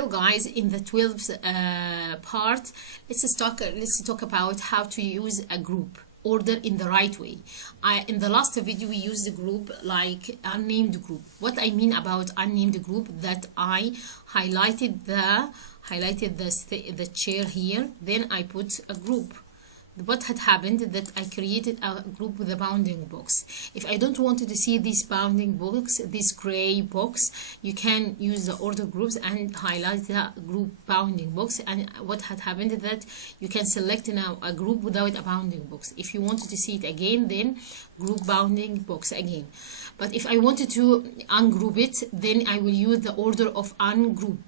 Hello guys, in the 12th part, let's talk about how to use a group order in the right way. In the last video we used the group like unnamed group. What I mean about unnamed group, that I highlighted the chair here, then I put a group. What had happened that I created a group with a bounding box. If I don't want to see this bounding box, this gray box, you can use the order groups and highlight the group bounding box. And what had happened is that you can select now a group without a bounding box. If you wanted to see it again, then group bounding box again. But if I wanted to ungroup it, then I will use the order of ungroup.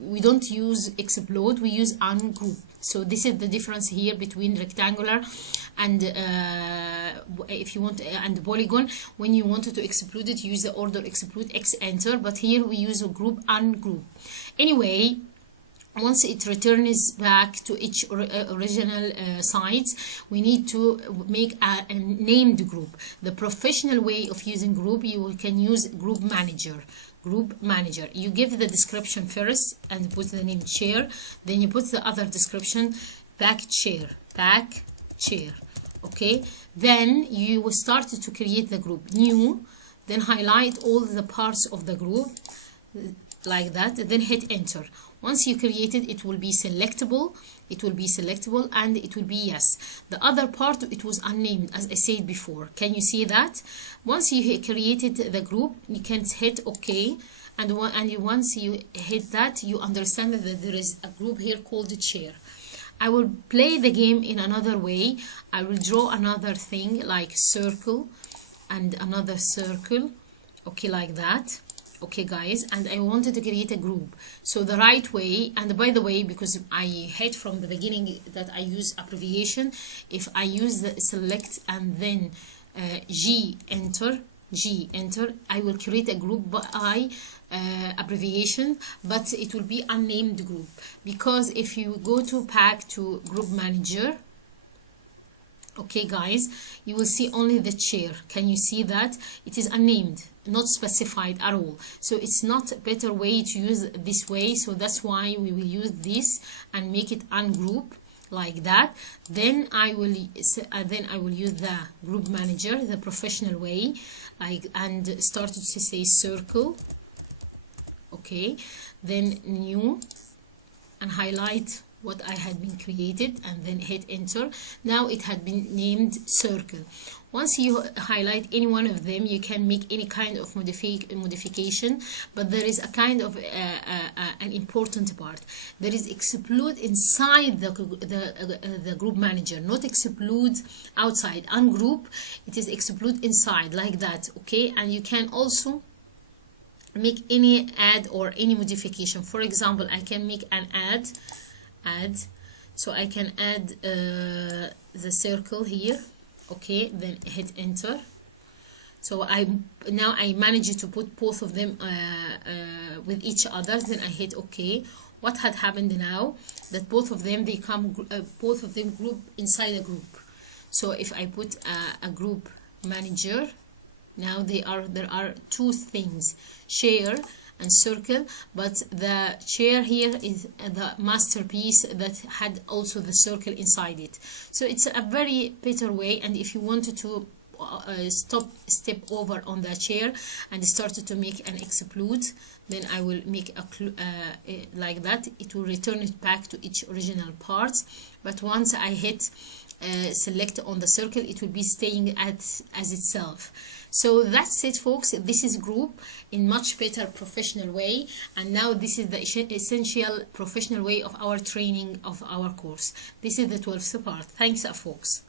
We don't use explode, we use ungroup. So this is the difference here between rectangular and if you want and polygon. When you wanted to explode it, use the order explode X enter, but here we use a group ungroup. Anyway, once it returns back to each original sites, we need to make a named group. The professional way of using group, you can use group manager. You give the description first and put the name chair, then you put the other description back chair. Okay, then you will start to create the group new, then highlight all the parts of the group like that, then hit enter. Once you create it, it will be selectable, and it will be yes. The other part, it was unnamed, as I said before. Can you see that? Once you created the group, you can hit OK, and once you hit that, you understand that there is a group here called chair. I will play the game in another way. I will draw another thing like circle and another circle, okay, like that. Okay guys, and I wanted to create a group. So the right way, and by the way, because I had from the beginning that I use abbreviation, if I use the select and then G enter, I will create a group by abbreviation, but it will be unnamed group, because if you go back to group manager, okay guys, you will see only the chair. Can you see that? It is unnamed, not specified at all. So it's not a better way to use this way. So that's why we will use this and make it ungroup like that. Then I will use the group manager, the professional way, like, and started to say circle. Okay, then new, and highlight what I had been created, and then hit enter. Now it had been named circle. Once you highlight any one of them, you can make any kind of modification, but there is a kind of an important part. There is explode inside the group manager, not explode outside. Ungroup, it is explode inside like that. Okay, and you can also make any add or any modification. For example, I can make an add, so I can add the circle here. Okay, then hit enter. So I managed to put both of them with each other, then I hit OK. What had happened now, that both of them group inside a group. So if I put a group manager, now there are two things, chair and circle, but the chair here is the masterpiece that had also the circle inside it. So it's a very better way. And if you wanted to step over on the chair and started to make an explode, then I will make like that. It will return it back to its original parts. But once I hit select on the circle, it will be staying as itself. So that's it folks, this is group in much better professional way, and now this is the essential professional way of our training of our course. This is the 12th part. Thanks folks.